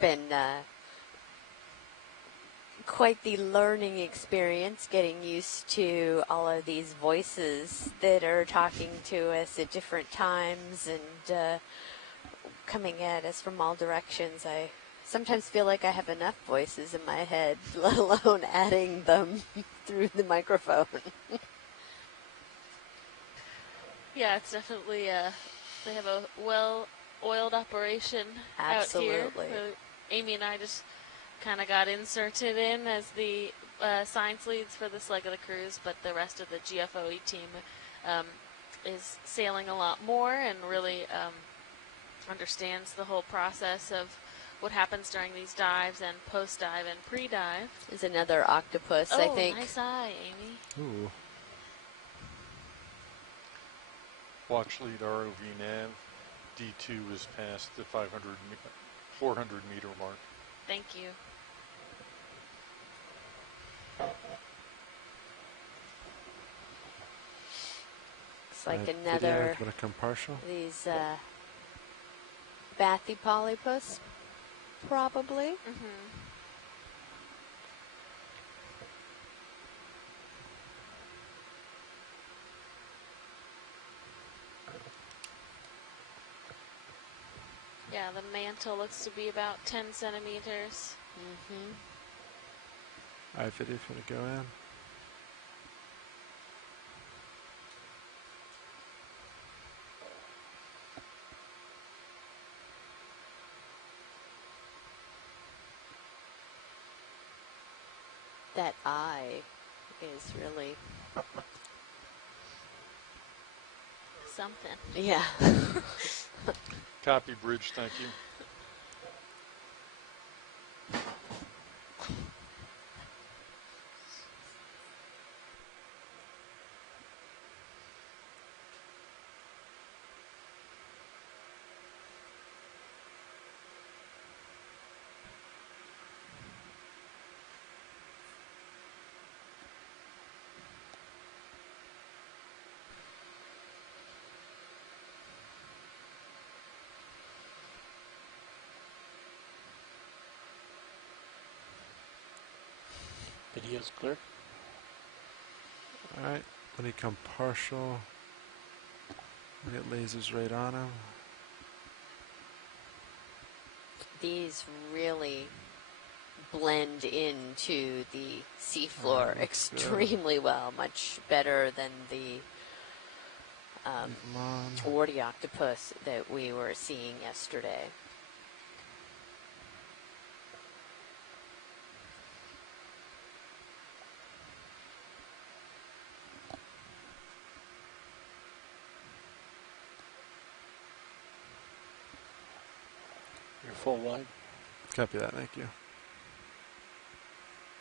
been quite the learning experience, getting used to all of these voices that are talking to us at different times and coming at us from all directions. I sometimes feel like I have enough voices in my head, let alone adding them through the microphone. Yeah, it's definitely, they have a well-oiled operation Absolutely. out here. Amy and I just kind of got inserted in as the science leads for this leg of the cruise, but the rest of the GFOE team is sailing a lot more and really understands the whole process of what happens during these dives and post-dive and pre-dive. There's another octopus, I think. Oh, nice eye, Amy. Ooh. Watch lead ROV nav. D2 is past the 400 meter mark. Thank you. It's like another Gonna come partial. These bathy polypus, probably. Yeah, the mantle looks to be about 10 centimeters. Alright, video if you want to go in. That eye is really Something. yeah. Copy, bridge, thank you. Video's clear. Alright, when he come partial, we get lasers right on him. These really blend into the seafloor extremely well, much better than the warty octopus that we were seeing yesterday. You're full wide. Copy that, thank you.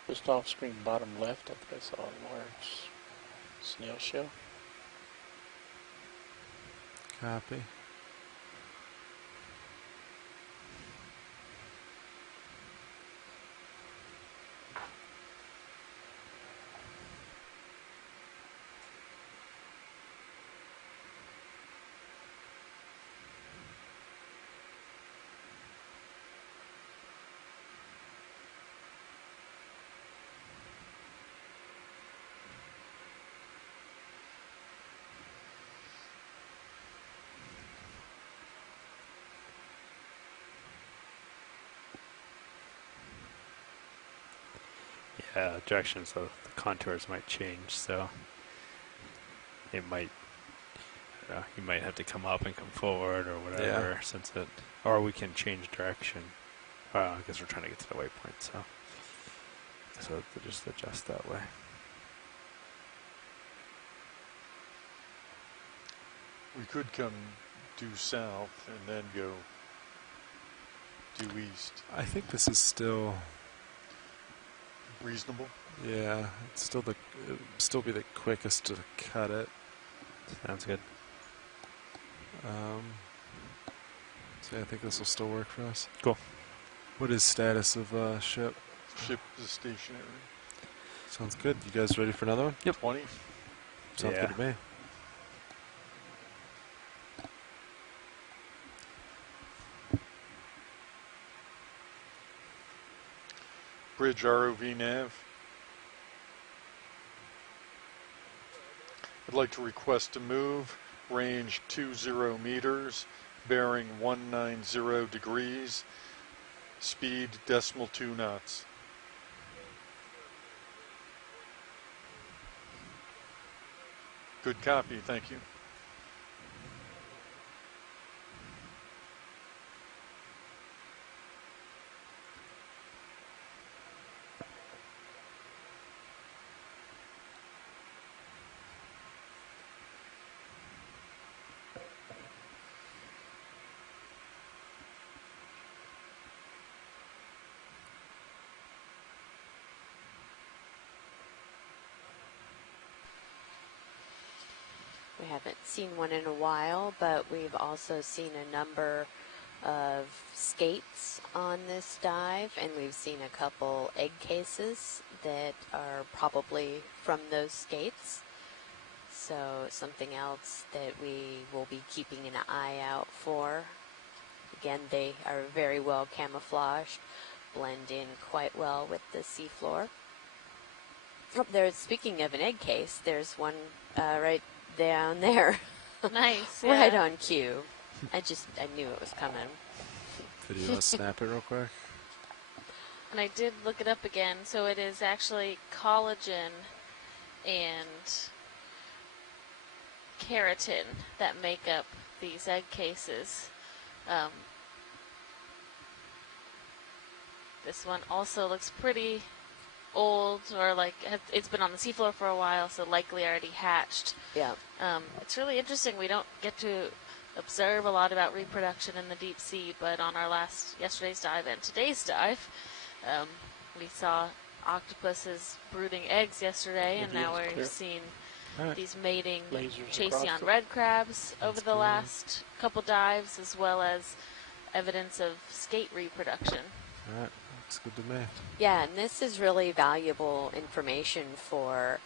Just off screen bottom left, I think I saw a large snail shell. Copy. Yeah, directions of the contours might change, so it might, you might have to come up and come forward or whatever, since it, or we can change direction. I guess we're trying to get to the waypoint, so to just adjust that way. We could come due south and then go due east. I think this is still reasonable. Yeah, it's still still be the quickest to cut it. Sounds good. So yeah, I think this will still work for us. Cool. What is status of ship? Ship is stationary. Sounds good. You guys ready for another one? Yep. 20. Sounds good to me. Bridge ROV nav. I'd like to request a move, range 20 meters, bearing 190 degrees, speed decimal 2 knots. Good copy, thank you. We haven't seen one in a while, but we've also seen a number of skates on this dive, and we've seen a couple egg cases that are probably from those skates. So something else that we will be keeping an eye out for. Again, they are very well camouflaged, blend in quite well with the seafloor. Oh, there's, speaking of an egg case, there's one right down there. Nice. Right Yeah. on cue. I knew it was coming. Did you want to snap it real quick? And I did look it up again, so it is actually collagen and keratin that make up these egg cases. This one also looks pretty old, or like it's been on the seafloor for a while, so likely already hatched. Yeah. It's really interesting. We don't get to observe a lot about reproduction in the deep sea, but on our yesterday's dive and today's dive, we saw octopuses brooding eggs yesterday, and now we've seen these mating Lasers chasing across on it. red crabs over That's the cool. last couple dives, as well as evidence of skate reproduction. All right, looks good to me. Yeah, and this is really valuable information for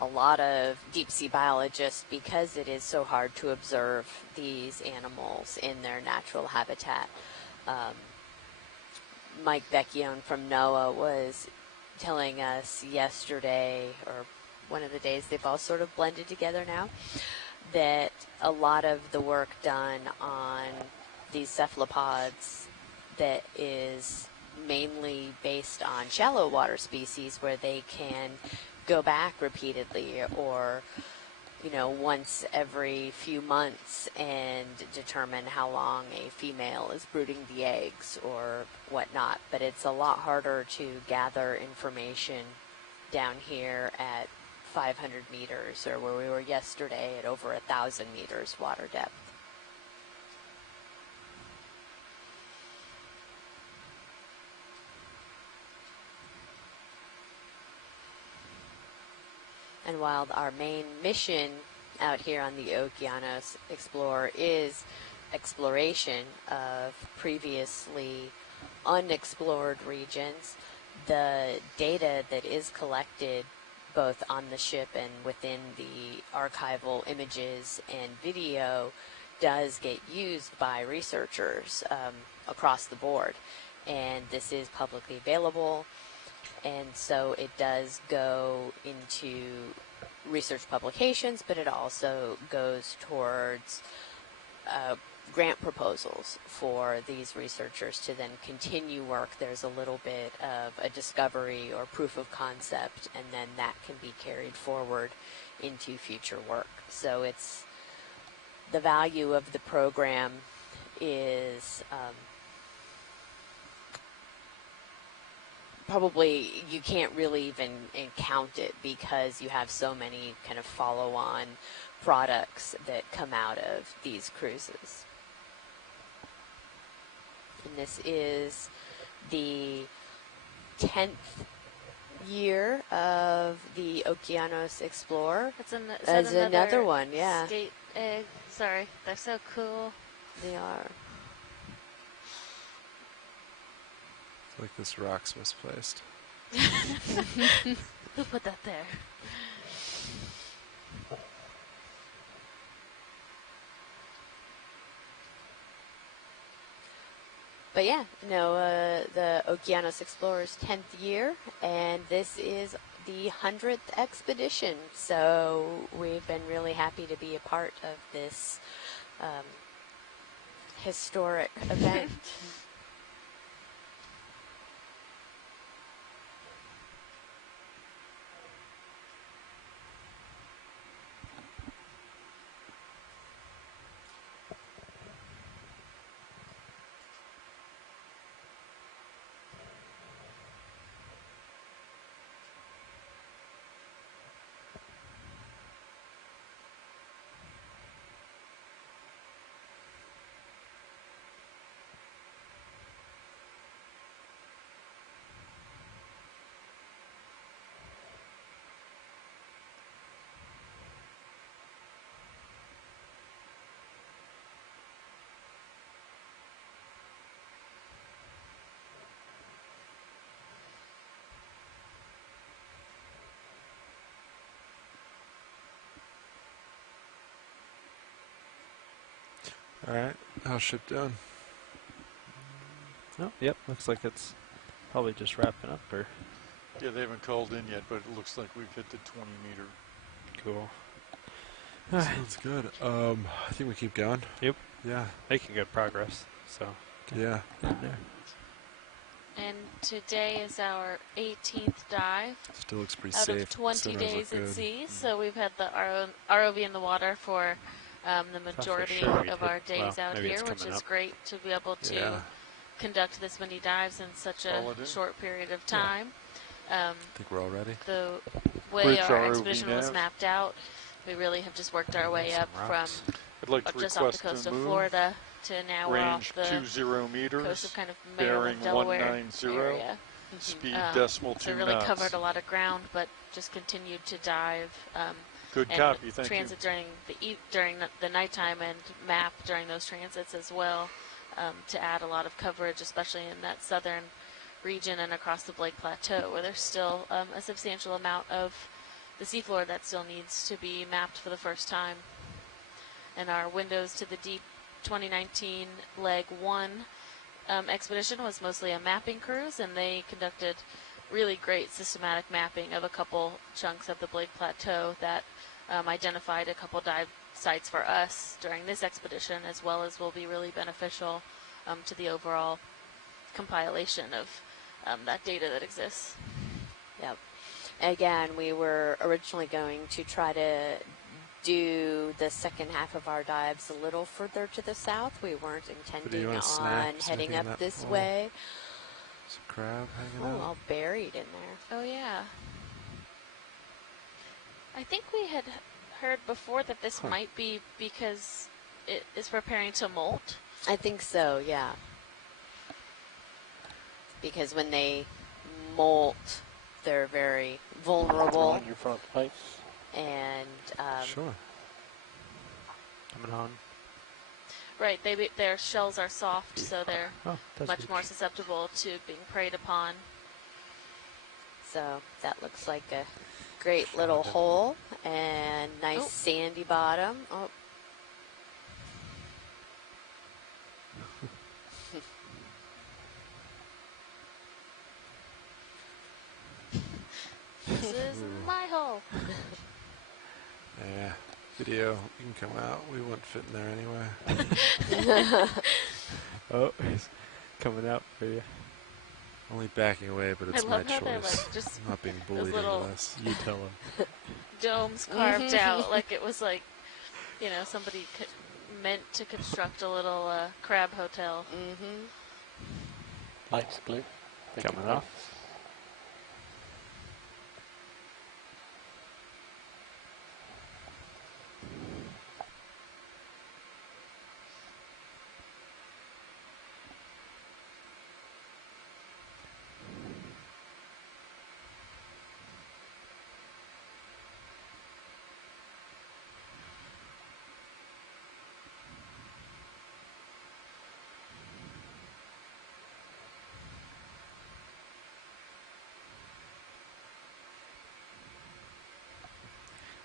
a lot of deep sea biologists because it is so hard to observe these animals in their natural habitat. Mike Becchione from NOAA was telling us yesterday, or one of the days, they've all sort of blended together now, that a lot of the work done on these cephalopods that is mainly based on shallow water species where they can go back repeatedly or, once every few months and determine how long a female is brooding the eggs or whatnot. But it's a lot harder to gather information down here at 500 meters or where we were yesterday at over 1,000 meters water depth. And while our main mission out here on the Okeanos Explorer is exploration of previously unexplored regions, the data that is collected both on the ship and within the archival images and video does get used by researchers across the board. And this is publicly available. And so it does go into research publications, but it also goes towards grant proposals for these researchers to then continue work. There's a little bit of a discovery or proof of concept, and then that can be carried forward into future work. So it's the value of the program is probably you can't really even count it because you have so many kind of follow-on products that come out of these cruises. And this is the 10th year of the Okeanos Explorer. That's another one, yeah. Skate egg. Sorry, they're so cool. They are. Like this rock's misplaced. Who put that there? But yeah, no, the Okeanos Explorer's 10th year, and this is the 100th expedition. So we've been really happy to be a part of this historic event. Alright, how's ship doing? Oh, yep. Looks like it's probably just wrapping up. Or Yeah, they haven't called in yet, but it looks like we've hit the 20 meter. cool. Sounds good. I think we keep going. Yep. Yeah. Making good progress. So Yeah. in there. And today is our 18th dive Still looks pretty out safe. of 20 Still does days look at good. sea. So we've had the ROV in the water for the majority sure we'd of hit- our days well, out maybe it's here, which coming is up. great to be able to Yeah. conduct this many dives in such a Call it in. short period of time. I think we're all ready. The way Bridge our ROV expedition was nav. mapped out, we really have just worked our way Some up from rocks. I'd like to just off the request coast a of move. Florida to now we're Range off the 20 meters. coast of kind of bearing Maryland, Delaware 190. area. Speed Um, decimal So 2 really knots. covered a lot of ground, but just continued to dive. Good And copy, thank transit during the nighttime and map during those transits as well, to add a lot of coverage, especially in that southern region and across the Blake Plateau, where there's still a substantial amount of the seafloor that still needs to be mapped for the first time. And our Windows to the Deep 2019 Leg 1 expedition was mostly a mapping cruise, and they conducted really great systematic mapping of a couple chunks of the Blake Plateau that identified a couple dive sites for us during this expedition, as well as will be really beneficial to the overall compilation of that data that exists. Yep. Again, we were originally going to try to do the second half of our dives a little further to the south. We weren't intending wanna on snack? Is heading anything in up that this bowl? way. Some crab hanging Oh, out. all buried in there. Oh, yeah. I think we had heard before that this might be because it is preparing to molt. I think so, yeah. Because when they molt, they're very vulnerable, On your front lights. and Sure. Coming on. Right, their shells are soft, so they're Oh, that's much more susceptible to being preyed upon. so that looks like a great little Found it. hole and nice Oh. sandy bottom. Oh, This is my hole. Yeah. Video, you can come out. We wouldn't fit in there anyway. Oh, he's coming out for you. Only backing away, but it's I my love how they're choice. like just I'm not being bullied little- into this. You tell him. domes carved out, like it was like, somebody meant to construct a little crab hotel. mm-hmm. Lights blue. Coming up.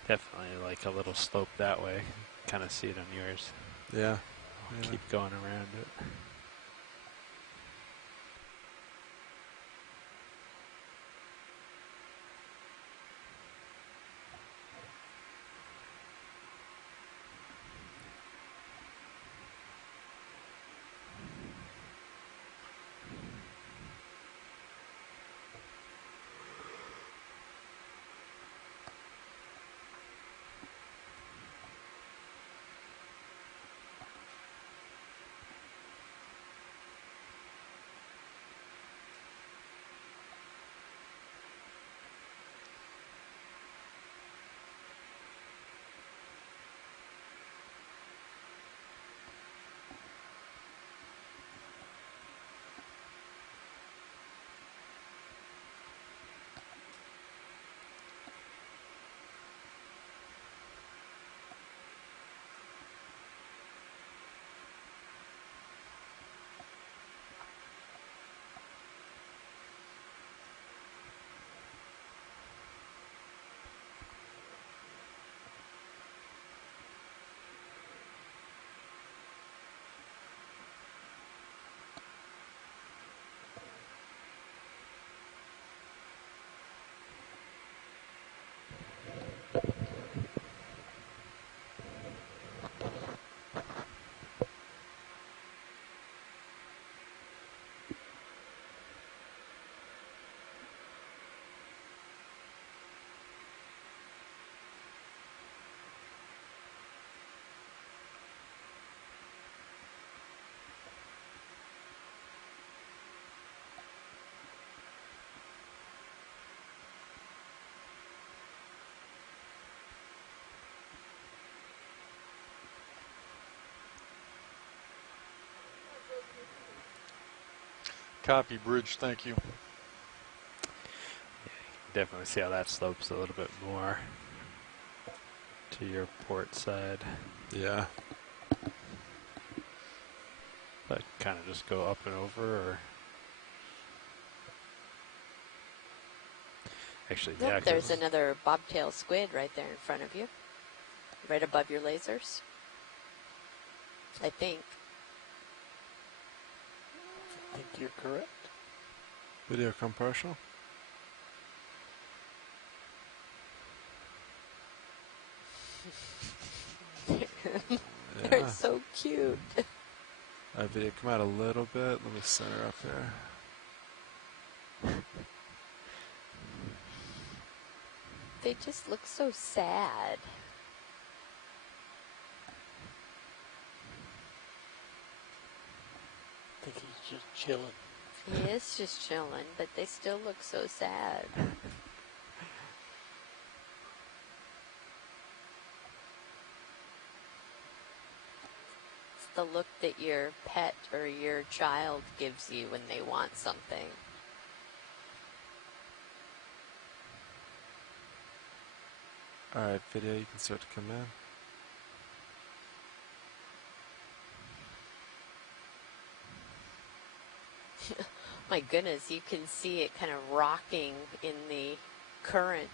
Definitely like a little slope that way. Kind of see it on yours. Yeah. Keep going around it. Copy, bridge, thank you. Definitely see how that slopes a little bit more to your port side. Yeah. But kind of just go up and over, or actually, Nope, yeah. 'Cause there's another bobtail squid right there in front of you, right above your lasers. I think. I think you're correct. Video come partial. They're Yeah. so cute. Video come out a little bit. Let me center up here. They just look so sad. I think he's just chilling. He is just chilling, but they still look so sad. It's the look that your pet or your child gives you when they want something. Alright, video, you can start to come in. My goodness, you can see it kind of rocking in the current.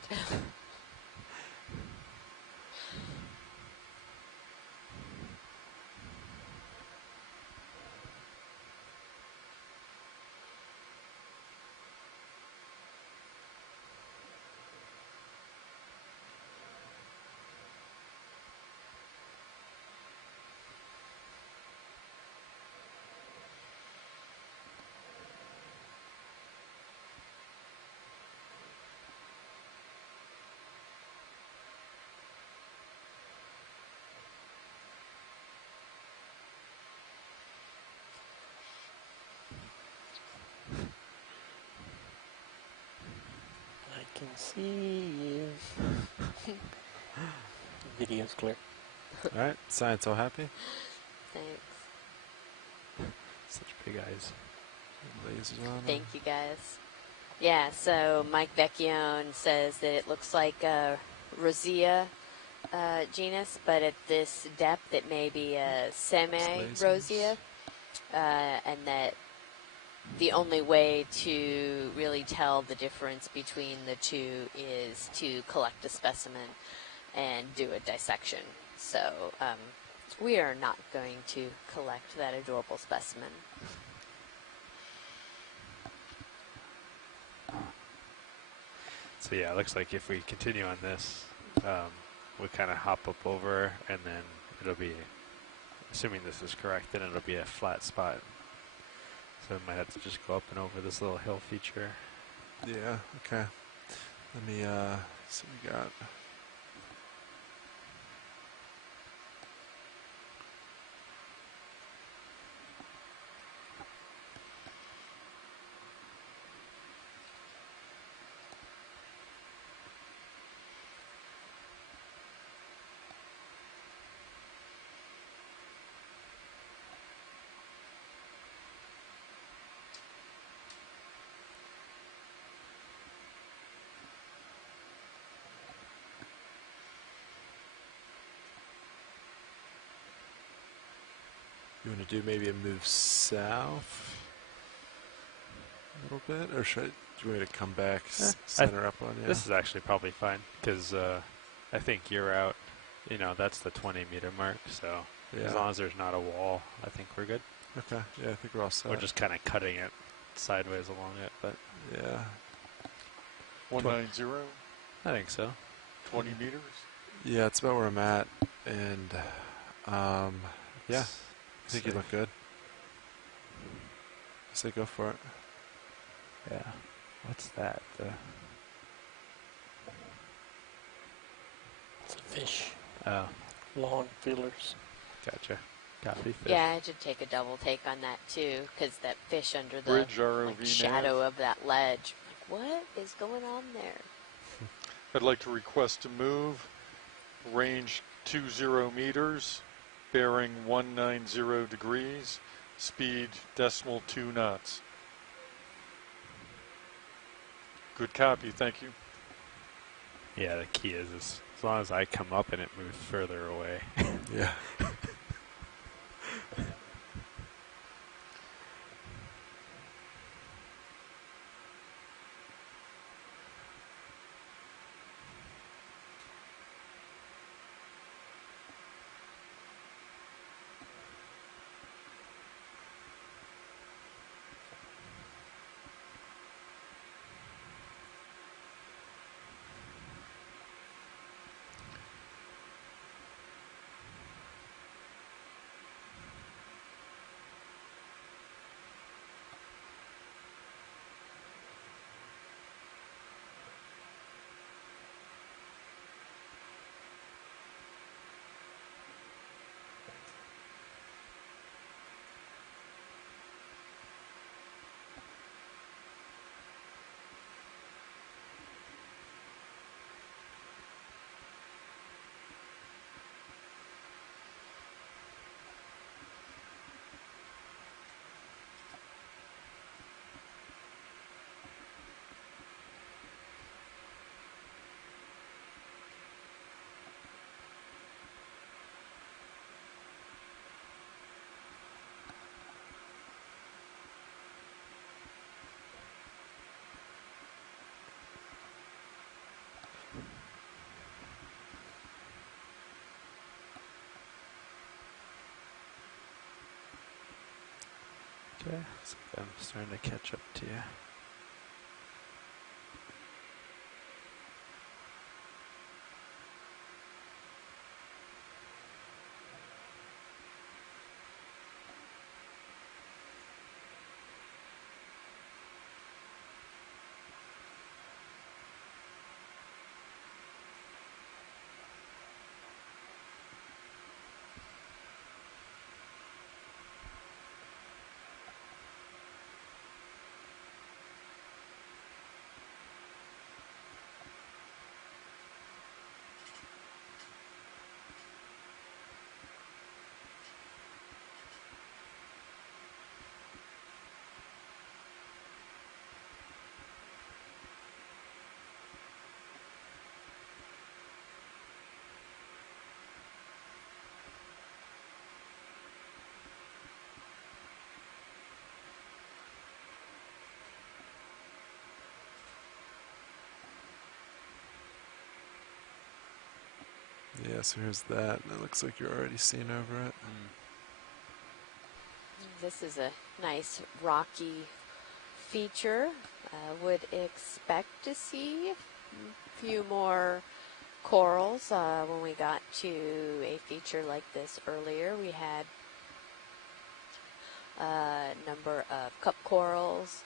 I can see you. Video's clear. Alright, science all happy? Thanks. such big eyes. Lasers on Thank you, guys. Yeah, so Mike Vecchione says that it looks like a Rosea genus, but at this depth it may be a semi-Rosea, and that the only way to really tell the difference between the two is to collect a specimen and do a dissection. So we are not going to collect that adorable specimen. So yeah, it looks like if we continue on this, we kind of hop up over, and then it'll be, assuming this is correct, then it'll be a flat spot. So we might have to just go up and over this little hill feature. Yeah, okay. Let me see what we got. You want to do maybe a move south a little bit, or should do you want me to come back, center up on you? This is actually probably fine, because I think you're out, you know, that's the 20-meter mark, so as long as there's not a wall, I think we're good. Okay, yeah, I think we're all set. We're just kind of cutting it sideways along it, but yeah. 190, I think so. 20 meters. Yeah, it's about where I'm at, and yeah, I think you look good. So go for it. Yeah. What's that? It's a fish. Oh, Long feelers. gotcha. Copy fish. Yeah, I should take a double take on that too, because that fish under the Bridge ROV shadow of that ledge. Like, what is going on there? I'd like to request a move, range 20 meters, bearing 190 degrees, speed decimal 2 knots. Good copy, thank you. Yeah, the key is as long as I come up and it moves further away. Yeah. Okay, so I'm starting to catch up to you. Yeah, so here's that. And it looks like you're already seeing over it. This is a nice rocky feature. Would expect to see a few more corals. When we got to a feature like this earlier, we had a number of cup corals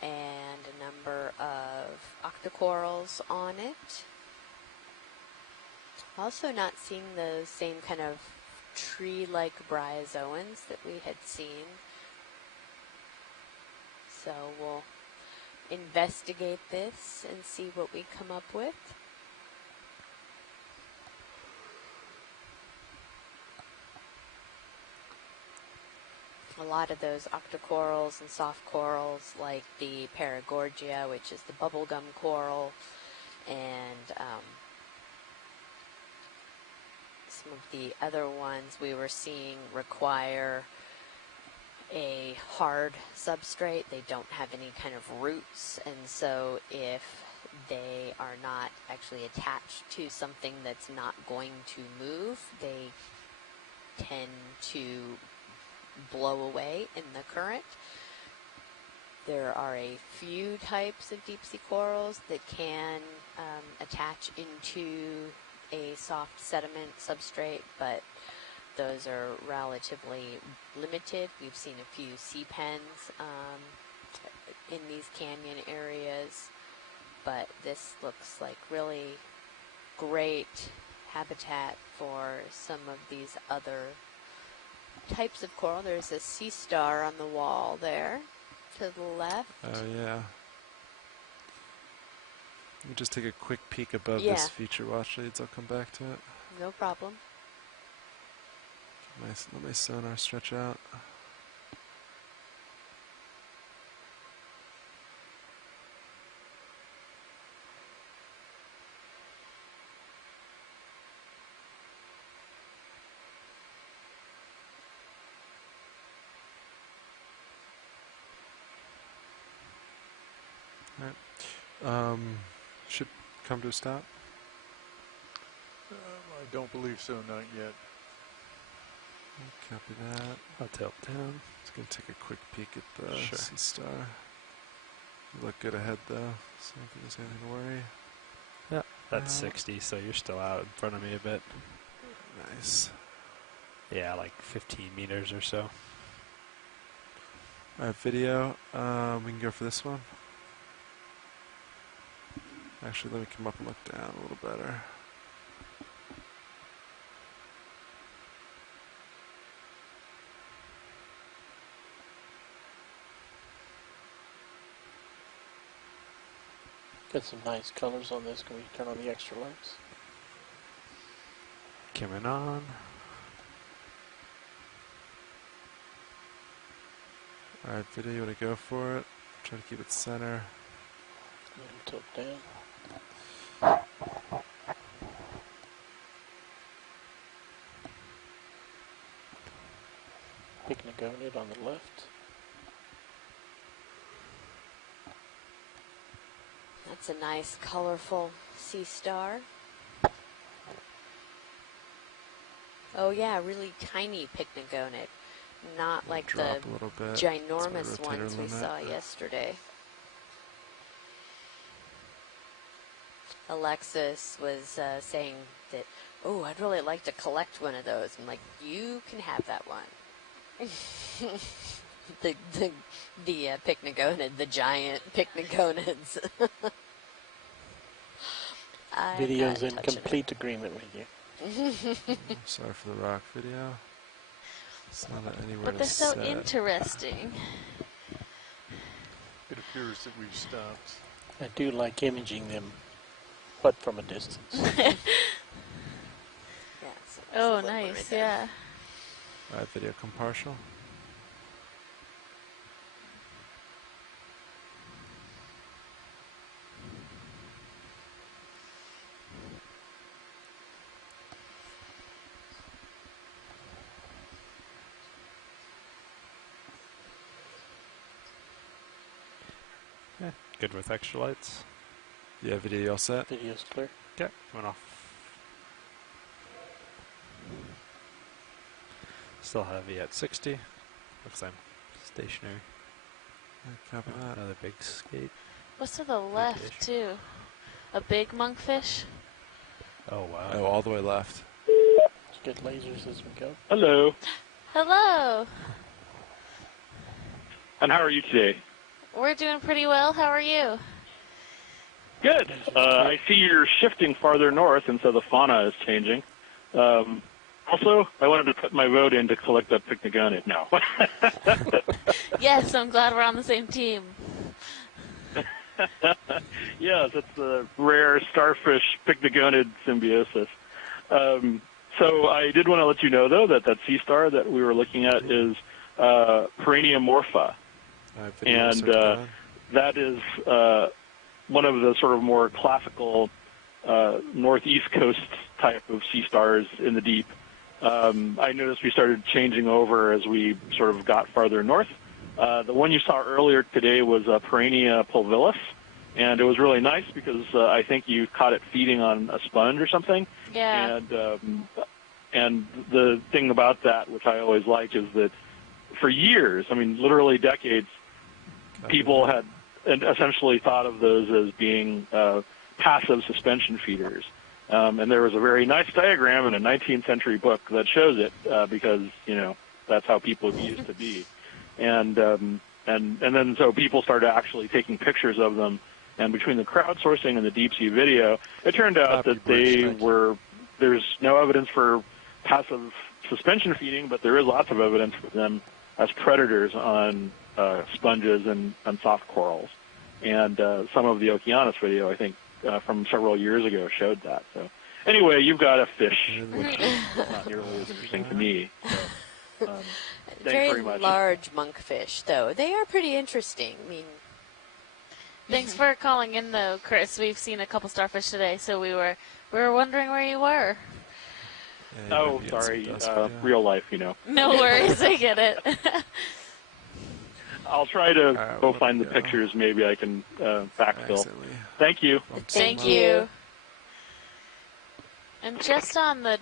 and a number of octocorals on it. Also not seeing those same kind of tree-like bryozoans that we had seen. So we'll investigate this and see what we come up with. A lot of those octocorals and soft corals, like the Paragorgia, which is the bubblegum coral, and some of the other ones we were seeing require a hard substrate. They don't have any kind of roots, and so if they are not actually attached to something that's not going to move, they tend to blow away in the current. There are a few types of deep sea corals that can attach into a soft sediment substrate, but those are relatively limited. We've seen a few sea pens in these canyon areas, but this looks like really great habitat for some of these other types of coral. There's a sea star on the wall there to the left. Oh, yeah. Let me just take a quick peek above Yeah. this feature watch leads. I'll come back to it. No problem. Let my sonar stretch out. Should come to a stop. I don't believe so, not yet. Copy that. I'll tilt down. Just gonna take a quick peek at the Sure. Sea Star. You look good ahead though, so I don't think there's anything to worry. Yeah, that's 60, so you're still out in front of me a bit. Nice. Yeah, like 15 meters or so. Alright, video. We can go for this one. Actually, let me come up and look down a little better. Got some nice colors on this. Can we turn on the extra lights? Camera on. Alright, video, you want to go for it? Try to keep it center. Little tilt down. Pycnogonid on the left. That's a nice, colorful sea star. Oh yeah, really tiny pycnogonid. Not like the Drop a little bit. ginormous That's my rotator ones we limit. saw yesterday. Alexis was saying that, oh, I'd really like to collect one of those. I'm like, you can have that one. the pycnogonid, the giant pycnogonids. Video's in complete agreement with you. Sorry for the rock video. It's not anywhere But to they're so set. interesting. It appears that we've stopped. I do like imaging them, but from a distance. Yeah, so there's a Oh, little one nice, right there. yeah. Alright, video come partial. Yeah, good with extra lights. Yeah, video, you all set? Video's clear. Okay, went off. Still heavy at 60. Looks like I'm stationary. Copy that. Another big skate. What's to the left, too? A big monkfish? Oh, wow. Oh, all the way left. Let's get lasers as we go. Hello, Hello! and how are you today? We're doing pretty well. How are you? Good. I see you're shifting farther north, and so the fauna is changing. Also, I wanted to put my vote in to collect that pycnogonid now. Yes, I'm glad we're on the same team. Yes, it's a rare starfish pycnogonid symbiosis. So I did want to let you know, though, that that sea star that we were looking at is Perenniamorpha. Alright, video, And start going. that is one of the sort of more classical northeast coast type of sea stars in the deep. I noticed we started changing over as we sort of got farther north. The one you saw earlier today was Perennia pulvilis, and it was really nice because I think you caught it feeding on a sponge or something. Yeah. And the thing about that, which I always like, is that for years, I mean, literally decades, people had essentially thought of those as being passive suspension feeders. And there was a very nice diagram in a 19th century book that shows it because, you know, that's how people used to be. And then so people started actually taking pictures of them. And between the crowdsourcing and the deep sea video, it turned out that there's no evidence for passive suspension feeding, but there is lots of evidence for them as predators on sponges and soft corals. And some of the Okeanos video, I think, from several years ago showed that. So anyway, you've got a fish. Not nearly as interesting to me. So, thanks very much. Large monkfish, though. They are pretty interesting. I mean, Thanks for calling in, though, Chris. We've seen a couple starfish today, so we were wondering where you were. Yeah, Oh, you might be sorry. getting some dust video. Real life, you know. No worries, I get it. I'll try to go where'd find we the go? pictures. Maybe I can backfill. Accidentally Thank you. bumped Thank someone. you. And just on the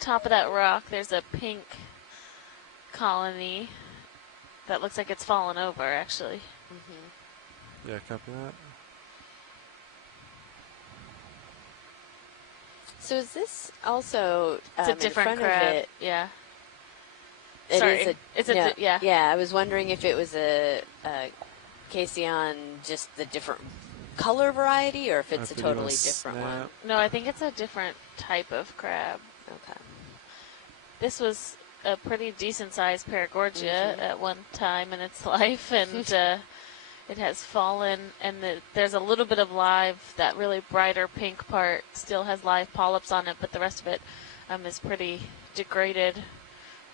top of that rock, there's a pink colony that looks like it's fallen over, actually. Yeah, copy that. So is this also It's a different in front crab. of it? Yeah. It Sorry, is it's a yeah, yeah. Yeah, I was wondering if it was a Casion, just the different color variety, or if it's a If you wanna totally different one. snap. No, I think it's a different type of crab. Okay. This was a pretty decent-sized Paragorgia at one time in its life, and it has fallen, and there's a little bit of live, that really brighter pink part still has live polyps on it, but the rest of it is pretty degraded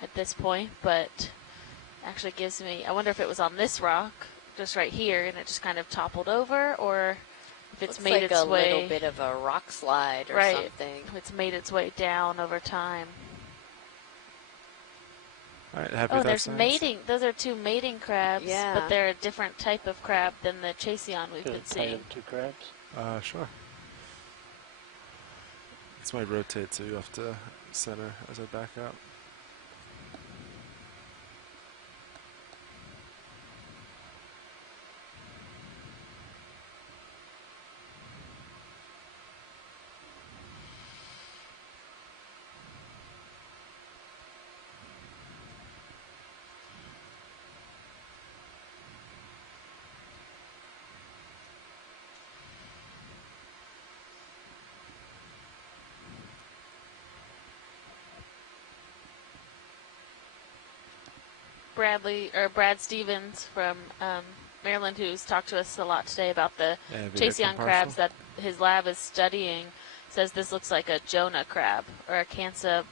at this point, but actually gives me, I wonder if it was on this rock, just right here, and it just kind of toppled over, or if it's Looks made like its a way. little bit of a rock slide or Right. something. It's made its way down over time. All right, happy Oh, with that there's science? mating. Those are two mating crabs, Yeah. but they're a different type of crab than the Chaseon we've been Tie seeing. up 2 crabs. Sure. This might rotate, so you have to center as I back up. Brad Stevens from Maryland, who's talked to us a lot today about the Yeah, video Chaseon comparison. crabs that his lab is studying, says this looks like a Jonah crab or a cancer.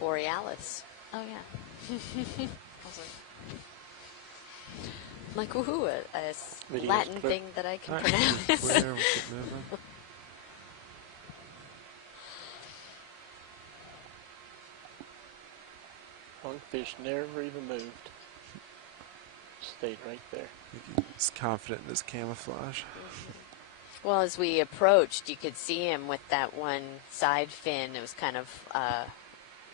Borealis. Oh yeah. I was like, Like, woohoo, a Video's Latin clear. thing that I can All right. pronounce. Clear, we'll keep moving. One fish never even moved. Stayed right there. He's confident in his camouflage. Well, as we approached, you could see him with that one side fin. It was kind of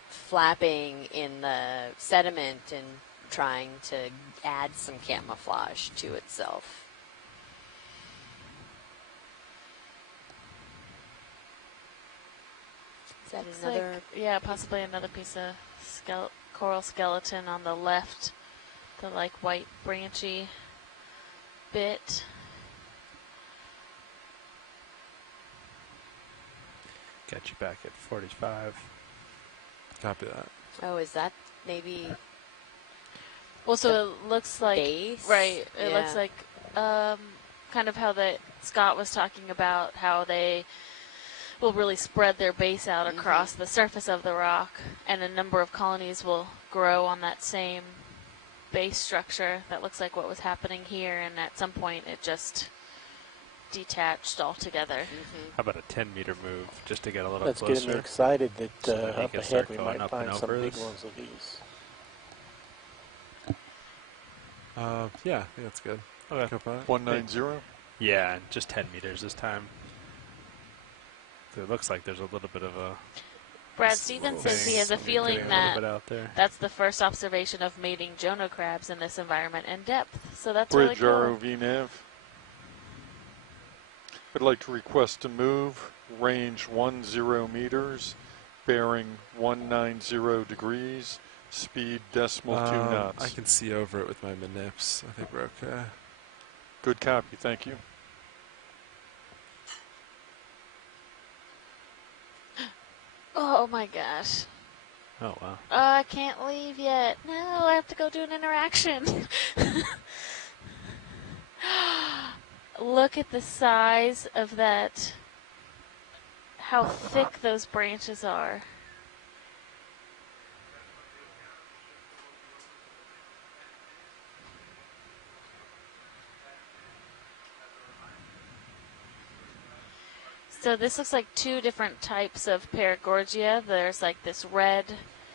flapping in the sediment and trying to add some camouflage to itself. Is that looks another? like, yeah, possibly another piece of coral skeleton on the left. The like white branchy bit. Got you back at 45. Copy that. Oh, is that maybe Well, so it looks like base? right. It looks Yeah. like kind of how that Scott was talking about how they will really spread their base out across the surface of the rock, and a number of colonies will grow on that same base structure. That looks like what was happening here, and at some point it just detached altogether. How about a 10-meter move just to get a little That's closer? getting me excited that So that he up can ahead start we going might up and find some over big this. ones of these. Yeah, I think that's good. Okay. Go for it. 190. Yeah, and just 10 meters this time. So it looks like there's a little bit of a Brad Stevens says he has a feeling getting a little bit that out there. that's the first observation of mating Jonah crabs in this environment in depth. So that's Bridge really cool. ROV nav. I'd like to request a move, range 10 meters, bearing 190 degrees, speed decimal 2 knots. I can see over it with my manips. I think we're okay. Good copy, thank you. Oh my gosh. Oh, wow. I can't leave yet. No, I have to go do an interaction. Look at the size of that, how thick those branches are. So this looks like two different types of Paragorgia. There's like this red,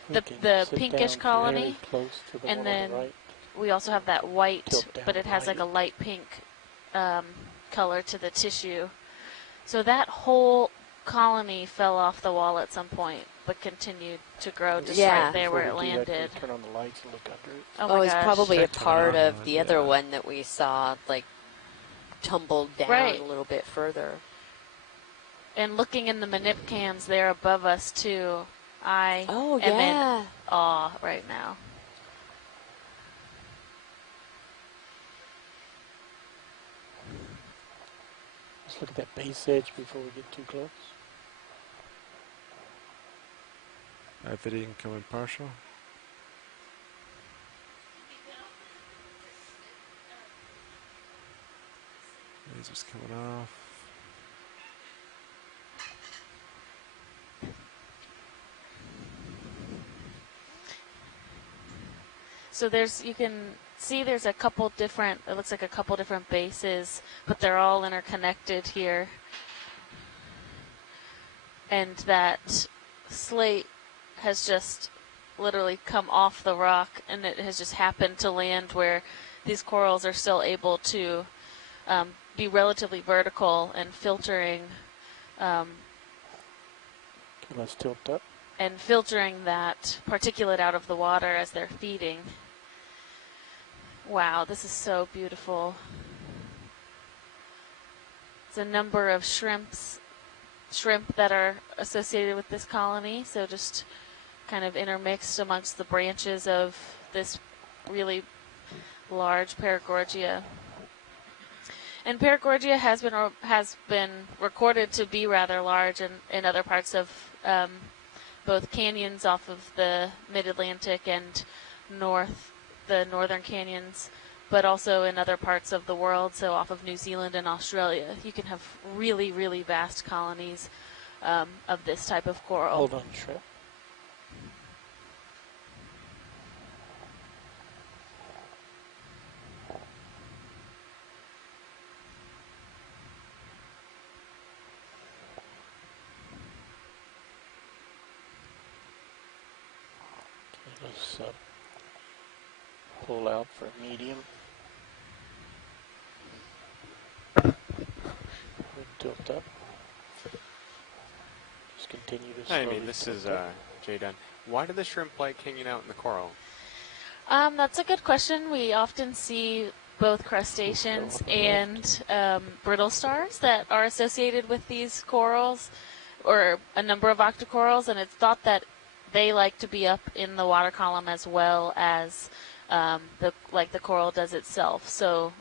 You the can sit pinkish down colony, very close to the and one on then the right. we also have that white, Tilt down but it has like light. a light pink color to the tissue. So that whole colony fell off the wall at some point, but continued to grow just Yeah. right there where it Before we do that, can we landed. turn on the lights and look under it. Oh Oh, my it's gosh. probably a Check that part out. of the other Yeah. one that we saw, like, tumbled down Right. a little bit further. And looking in the manip cams there above us too, I Oh, am yeah. in awe right now. Let's look at that base edge before we get too close. Everything coming partial. Laser's coming off. So you can see there's a couple different, it looks like a couple different bases, but they're all interconnected here. And that slate has just literally come off the rock, and it has just happened to land where these corals are still able to be relatively vertical and filtering Okay, let's tilt up. and filtering that particulate out of the water as they're feeding. Wow, this is so beautiful. There's a number of shrimp that are associated with this colony, so just kind of intermixed amongst the branches of this really large Paragorgia. And Paragorgia has been recorded to be rather large in other parts of both canyons off of the Mid-Atlantic and the northern canyons, but also in other parts of the world, so off of New Zealand and Australia. You can have really, really vast colonies of this type of coral. Hold on, shrimp. Okay, let's pull out for medium. Tilt up. Just continue to Hi, slowly Amy. This tilt is up. Jay Dunn. Why do the shrimp like hanging out in the coral? That's a good question. We often see both crustaceans and brittle stars that are associated with these corals, or a number of octocorals, and it's thought that they like to be up in the water column as well as the coral does itself. So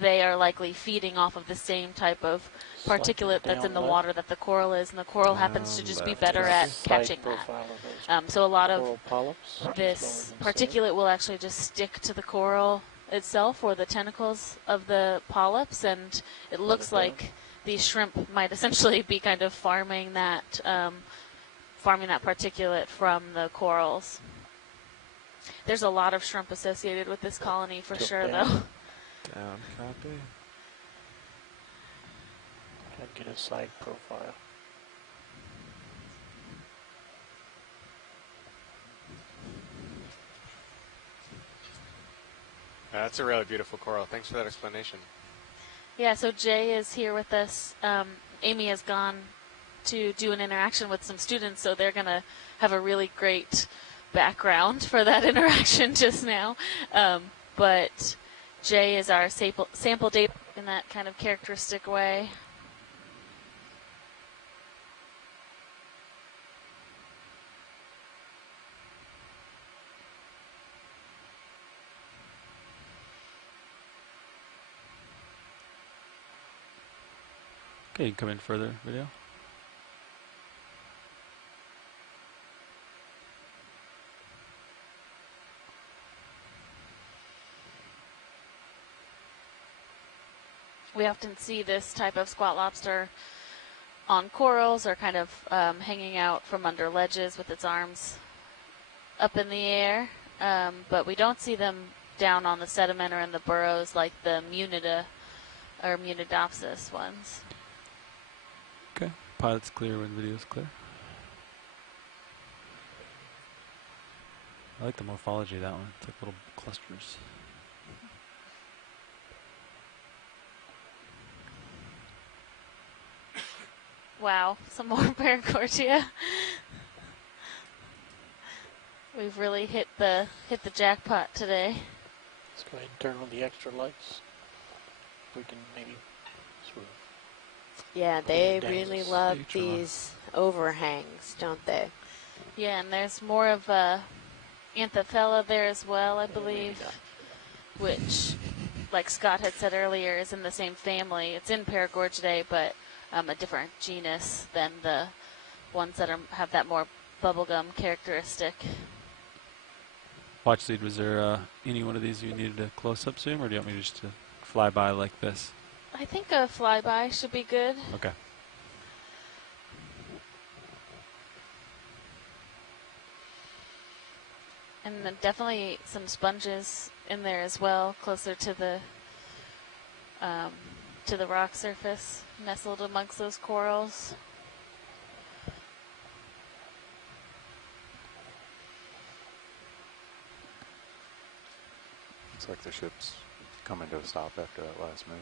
they are likely feeding off of the same type of particulate that's in the down water that the coral is, and the coral happens to just be better at catching that. Profile of those So a lot of coral polyps. this Slowly particulate will actually just stick to the coral itself or the tentacles of the polyps, and it looks it down. like these shrimp might essentially be kind of farming that particulate from the corals. There's a lot of shrimp associated with this colony for Tilt sure, down. though. Down copy. And get a side profile. That's a really beautiful coral. Thanks for that explanation. Yeah, so Jay is here with us. Amy has gone to do an interaction with some students, so they're going to have a really great background for that interaction just now. But Jay is our sample data in that kind of characteristic way. Okay, you can come in further, video. We often see this type of squat lobster on corals or kind of hanging out from under ledges with its arms up in the air, but we don't see them down on the sediment or in the burrows like the Munida or Munidopsis ones. Okay, pilot's clear when video's clear. I like the morphology of that one. It's like little clusters. Wow, some more Paracordia. We've really hit the jackpot today. Let's go ahead and turn on the extra lights. We can maybe sort of. Yeah, they Down really this love each one. these overhangs, don't they? Yeah, and there's more of Anthophella there as well, I believe, which, like Scott had said earlier, is in the same family. It's in Paragorgidae, but a different genus than the ones that have that more bubblegum characteristic. Watch lead, was there any one of these you needed a close-up zoom, or do you want me just to fly by like this? I think a flyby should be good. Okay. And then definitely some sponges in there as well, closer to the rock surface, nestled amongst those corals. Looks like the ship's coming to a stop after that last move.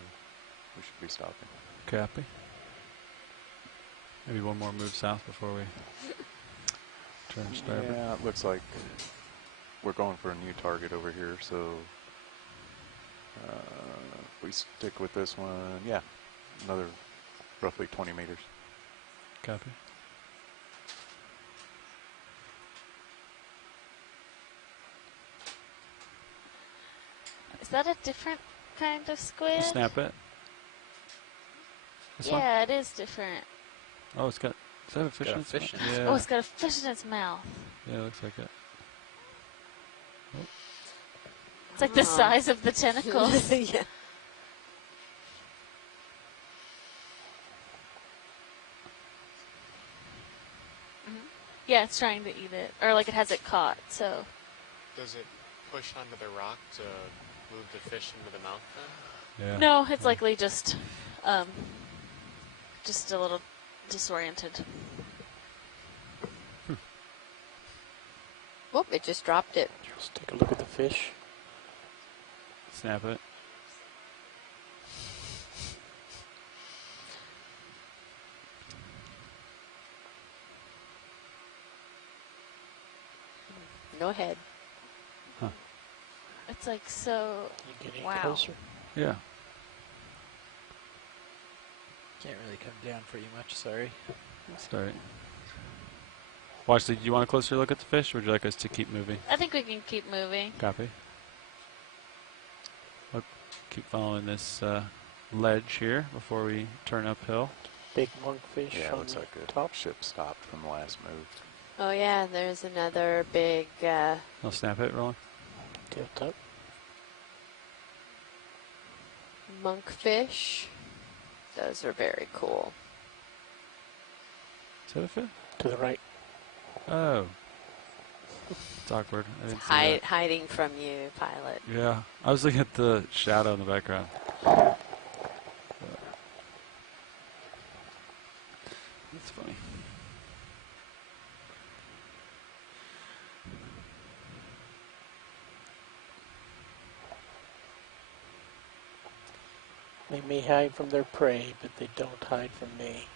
We should be stopping. Copy. Maybe one more move south before we turn starboard. Yeah, it looks like we're going for a new target over here, so if we stick with this one, yeah, another roughly 20 meters. Copy. Is that a different kind of squid? Snap it. This one? Yeah, it is different. Oh, it's got. Does that have a fish Got in a its fish mouth? in its Yeah. Oh, it's got a fish in its mouth. Yeah, it looks like it. It's like the size of the tentacles. Yeah. Yeah, it's trying to eat it. Or like it has it caught, so. Does it push onto the rock to move the fish into the mouth then? Yeah. No, it's likely just a little disoriented. Whoop, it just dropped it. Let's take a look at the fish. Snap it. No head. It's like so. You getting Wow. closer? Yeah. Can't really come down pretty much, sorry. That's all right. Watch lead, do you want a closer look at the fish, or would you like us to keep moving? I think we can keep moving. Copy. I'll keep following this ledge here before we turn uphill. Big monkfish Yeah, it on looks the like the top. ship stopped from the last move. Oh yeah, there's another big I'll snap it, Roland. Tilt up. monkfish. Those are very cool. Is that a fish? To the right. Oh. It's awkward. I didn't see that. Hiding from you, pilot. Yeah. I was looking at the shadow in the background. That's funny. They may hide from their prey, but they don't hide from me.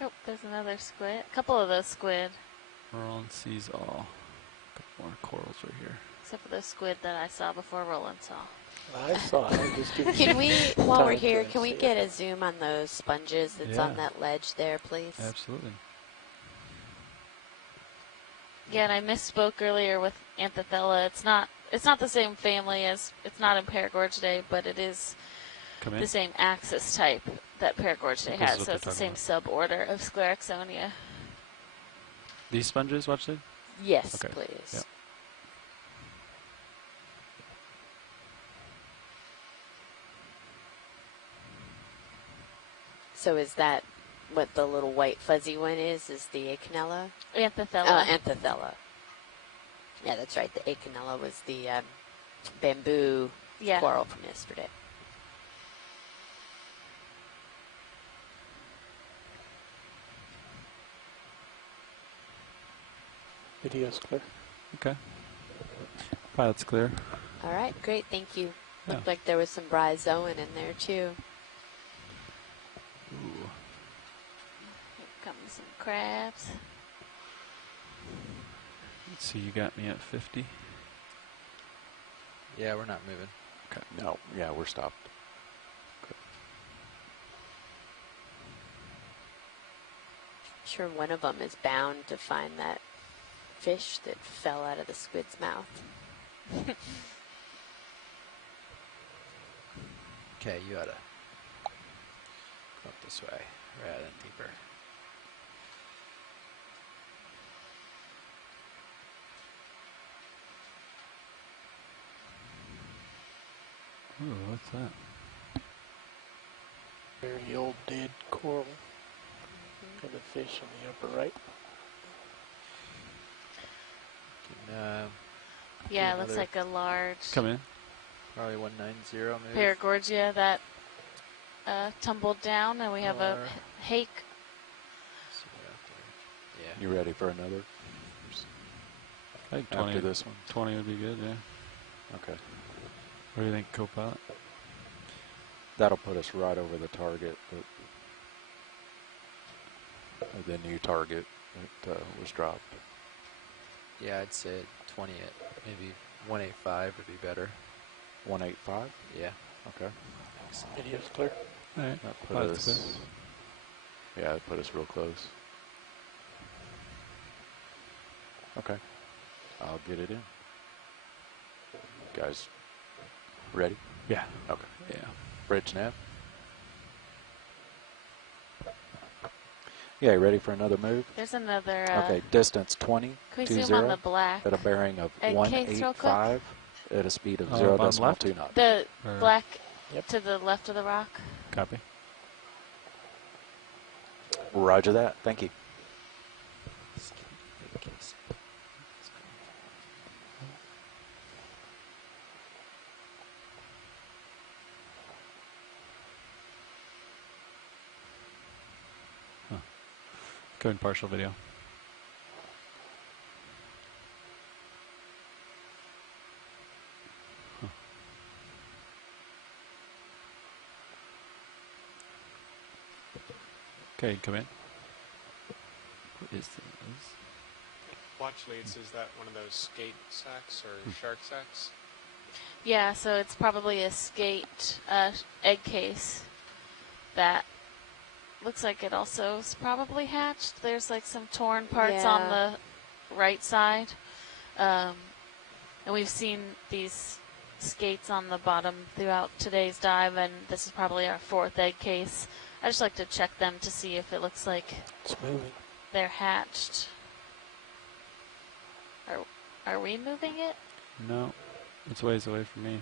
Oh, there's another squid. A couple of those squid. Roland sees all. A couple more corals right here. Except for the squid that I saw before Roland saw. I saw it. I just didn't Can we, while we're time here, to can we see get it. a zoom on those sponges that's Yeah. on that ledge there, please? Absolutely. Yeah, and I misspoke earlier with Anthophella. It's not the same family as, it's not in Paragorgidae, but it is Come in. the same axis type that Paragorgidae This is has, what so it's the they're same talking suborder of Scleroxonia. These sponges, watch lead? Yes, Okay. please. Yep. So is that what the little white fuzzy one is? Is the Acanella? Anthophella. Anthophella. Yeah, that's right. The Acanella was the bamboo Yeah. coral from yesterday. Video's clear. Okay. Pilot's clear. All right, great. Thank you. Yeah. Looked like there was some bryozoan in there, too. Some crabs. Let's see, you got me at 50. Yeah, we're not moving. Okay. No, yeah, we're stopped. Sure, one of them is bound to find that fish that fell out of the squid's mouth. Okay, you ought to go up this way rather than deeper. Ooh, what's that? Very old dead coral. And the fish on the upper right. Can, Yeah, it another- looks like a large Come in. probably 190 move. Paragorgia that tumbled down, and we have a Or- hake. Let's see what out there. Yeah. You ready for another? I think 20, After this one? 20 would be good, yeah. Okay. What do you think, co-pilot? That'll put us right over the target, but the new target that was dropped. Yeah, I'd say 20 at maybe 185 would be better. 185? Yeah. Okay. Video's clear. All right. That put Oh, that's us. Yeah, it put us real close. Okay. I'll get it in. Guys, ready? Yeah. Okay. Yeah. Bridge nav. Yeah, you ready for another move? There's another. Okay, distance 20, Can we 20 zoom on the black? at a bearing of egg case real quick? 185 at a speed of bottom left? 0.2 knots. The Or- black Yep. to the left of the rock. Copy. Roger that. Thank you. Go in partial video. Huh. Okay, come in. What is this? Watch leads, is that one of those skate sacks or shark sacks? Yeah, so it's probably a skate egg case that looks like it also is probably hatched. There's like some torn parts on Yeah. the right side. And we've seen these skates on the bottom throughout today's dive, and this is probably our fourth egg case. I just like to check them to see if it looks like It's moving. they're hatched. Are we moving it? No, it's ways away from me.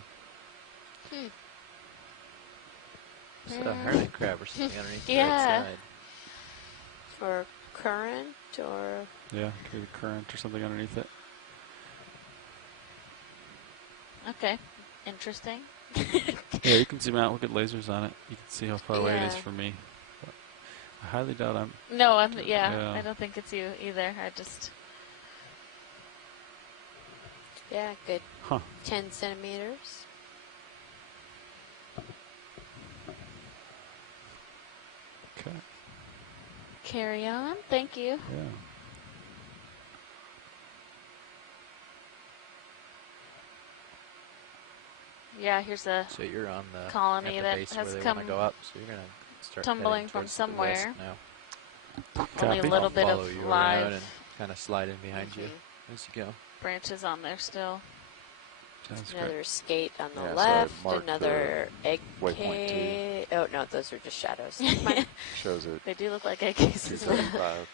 It's a hermit crab or something underneath the Yeah. right side. For current or Yeah, could be current or something underneath it. Okay, interesting. Yeah, you can zoom out, look at lasers on it. You can see how far away it is Yeah. from me. But I highly doubt I'm. No, Yeah. I don't think it's you either. I just yeah, good Huh. 10 centimeters. Okay. carry on. Thank you. Yeah. Yeah, here's a So you're on the colony at the that base has where they come want to go up. So you're gonna start tumbling heading from towards the west somewhere. now. Only a Copy. little I'll bit follow of you around live and kind of slide in behind you as you go. branches on there still. Sounds great. Another skate on the Yeah, so I left, marked another egg waypoint case. Oh, no, those are just shadows. Mine. Shows it They do look like egg cases. 235,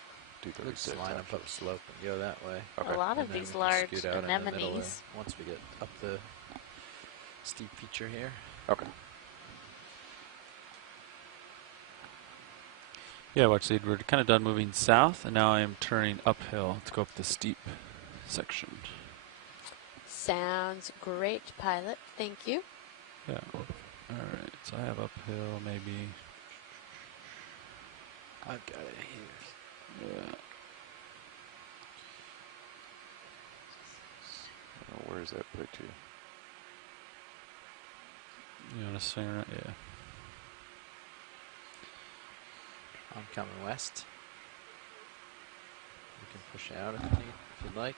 Let's 236. line up actually. upslope and go that way. Okay. A lot And of then these we can large scoot out in the middle anemones. once we get up the steep feature here. Okay. Yeah, watch lead. We're kind of done moving south, and now I am turning uphill to go up the steep section. Sounds great, pilot. Thank you. Yeah. All right. So I have uphill, maybe. I've got it here. Yeah. Where's that picture? You want to swing around? Yeah. I'm coming west. push out if you'd like.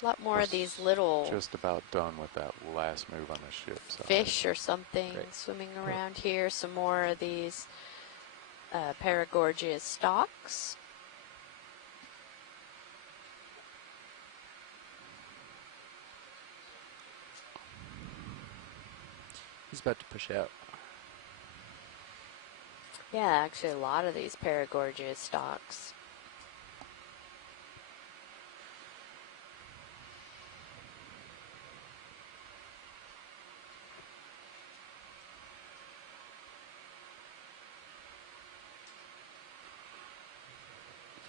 A lot more of these little Just about done with that last move on the ship side. fish or something Great. swimming around here. Some more of these Paragorgia stalks. He's about to push out. Yeah, actually a lot of these Paragorgia stalks.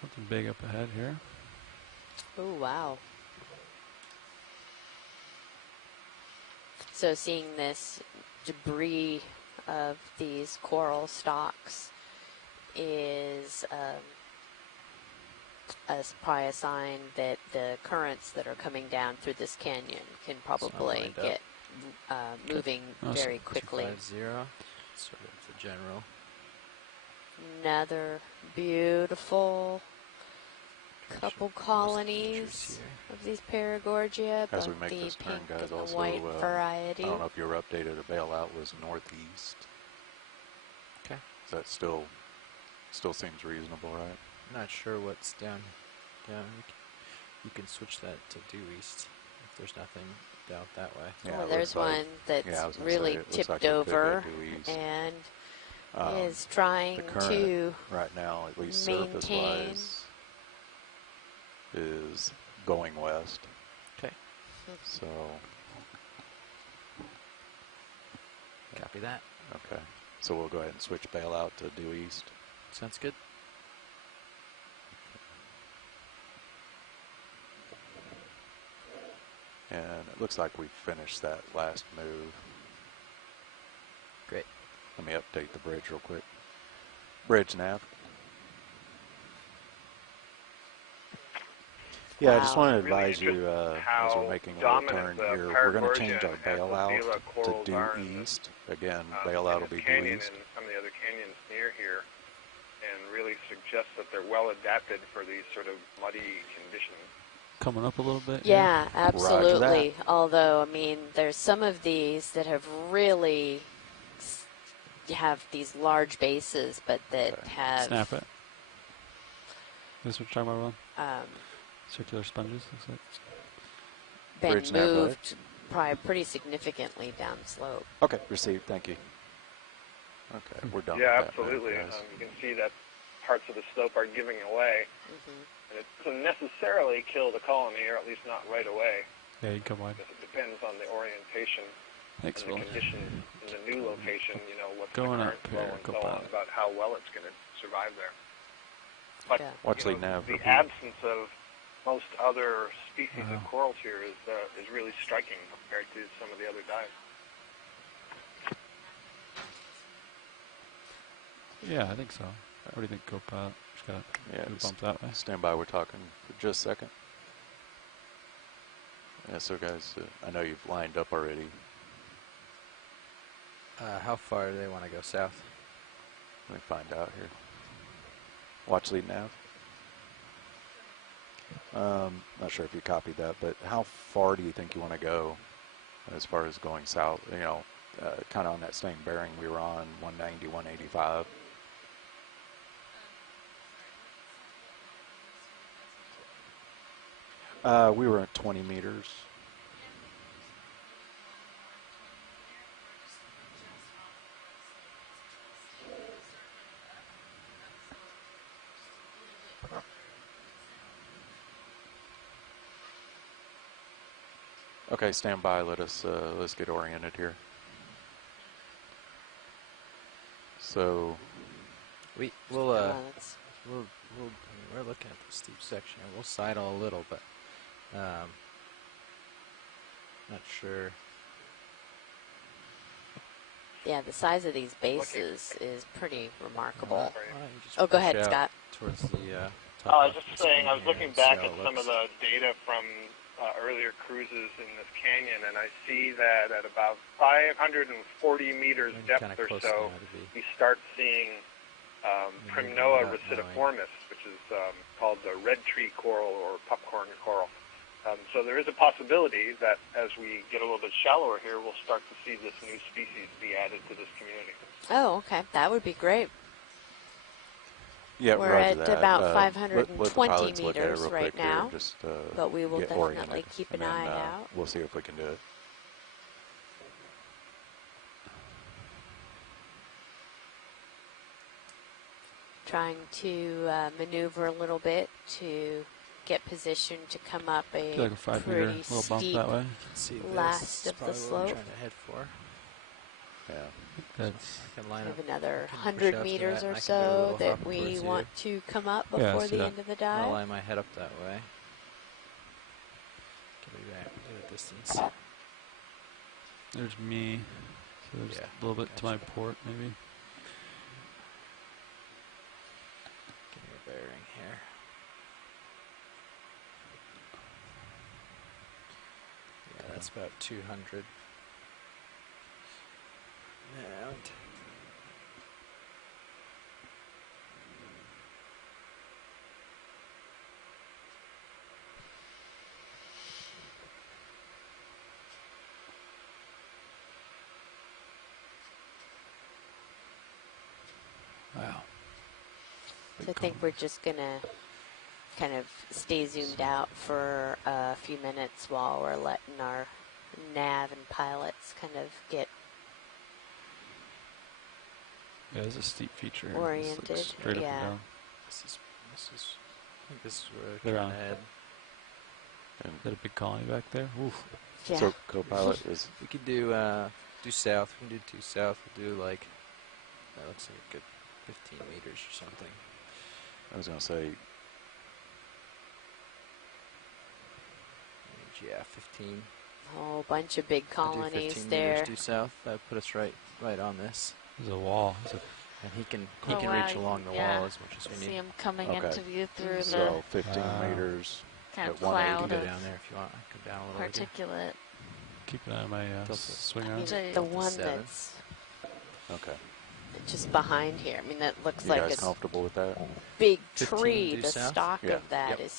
Something big up ahead here. Oh, wow. So seeing this debris of these coral stalks is probably a sign that the currents that are coming down through this canyon can probably get moving very quickly. 250, sort of the general. Another beautiful couple colonies of these Paragorgia, As both we make the this turn, pink guys, and the also, white variety. I don't know if you were updated, a bailout was northeast. Okay. That still seems reasonable, right? I'm not sure what's down. You can switch that to due east if there's nothing down that way. Yeah, Well, it there's looks like- one that's yeah, I was gonna really say, it looks tipped like it could go over due east. and is The trying current to right now, at least maintain. surface-wise, is going west. Okay. So, Copy that. okay. So we'll go ahead and switch bailout to due east. Sounds good. And it looks like we finished that last move. Great. Let me update the bridge real quick. Bridge nav. Yeah, I just Wow. want to advise you as we're making a little turn here, we're going to change our bailout to due east. Again, bailout will be due east. And some of the other canyons near here, and really suggests that they're well adapted for these sort of muddy conditions. Coming up a little bit. Yeah, absolutely. Although, I mean, there's some of these that have really have these large bases, but that have Snap it. This is what you're talking about, Ron? um, Circular sponges, looks like. been Bridge nav, right? moved probably pretty significantly down slope. Okay, received. Thank you. Okay, we're done Yeah, with that. absolutely. Right, guys. You can see that parts of the slope are giving away. And it doesn't necessarily kill the colony, or at least not right away. Yeah, you can come wide. Because it depends on the orientation Thanks, and the Will. conditions in the new location, you know, what's Going the up current flow here, and go so by on, it. about how well it's going to survive there. But Yeah. Watch you lead know, nav. the repeat. absence of most other species of corals here is really striking compared to some of the other dives. Yeah, I think so. What do you think, co-pilot? Just got Yeah, to just bump that way. stand by. We're talking for just a second. Yeah, so guys, I know you've lined up already. How far do they want to go south? Let me find out here. Watch lead nav. Not sure if you copied that, but how far do you think you want to go as far as going south? You know, kind of on that same bearing we were on, 190, 185. We were at 20 meters. Okay, stand by. Let's get oriented here. So We're looking at the steep section. We'll sidle a little, but not sure. Yeah, the size of these bases is pretty remarkable. Why don't you just Oh, go push ahead, out Scott. Towards the top I was of just the saying, I was screen looking here and back see at how it some of looks. the data from earlier cruises in this canyon, and I see that at about 540 meters depth or so, you start seeing Primnoa ricidiformis, which is called the red tree coral or popcorn coral. So there is a possibility that as we get a little bit shallower here, we'll start to see this new species be added to this community. Oh, okay. That would be great. Yeah, we're at that. about 520 let meters right now, just, but we will definitely oriented, keep an eye out. We'll see if we can do it. Trying to maneuver a little bit to get positioned to come up a like a 5 meter pretty little bump steep that way. last of the slope. Trying to head for. Yeah. That's we have another 100 meters or so that we want to come up before the end of the dive. I'll line my head up that way. Get a distance. There's me. So there's a little bit to my port, maybe. Give me a bearing here. Yeah, that's about 200. And wow. So I think we're just going to kind of stay zoomed out for a few minutes while we're letting our nav and pilots kind of get there's a steep feature. Oriented, straight up and down. this is I think this is where They're we're on. trying to head. And is that a big colony back there? Oof. Yeah. So co-pilot is. We could do south. We can do due south. We'll do like that looks like a good 15 meters or something. I was gonna say. Yeah, 15. a whole bunch of big I'll do colonies 15 there. meters due south. That would put us right on this. There's a wall. And he can wow, reach along the wall as much as we See need. him coming into view through So 15 meters. kind of at 180. cloud Go of down there if you want. Go down a little bit. particulate. Keep an eye on my swing I arm. mean, the one seven. that's Okay. just behind here. I mean, that looks You like guys a comfortable with that? big 15 tree. due The south? stock Yeah. of that Yep. is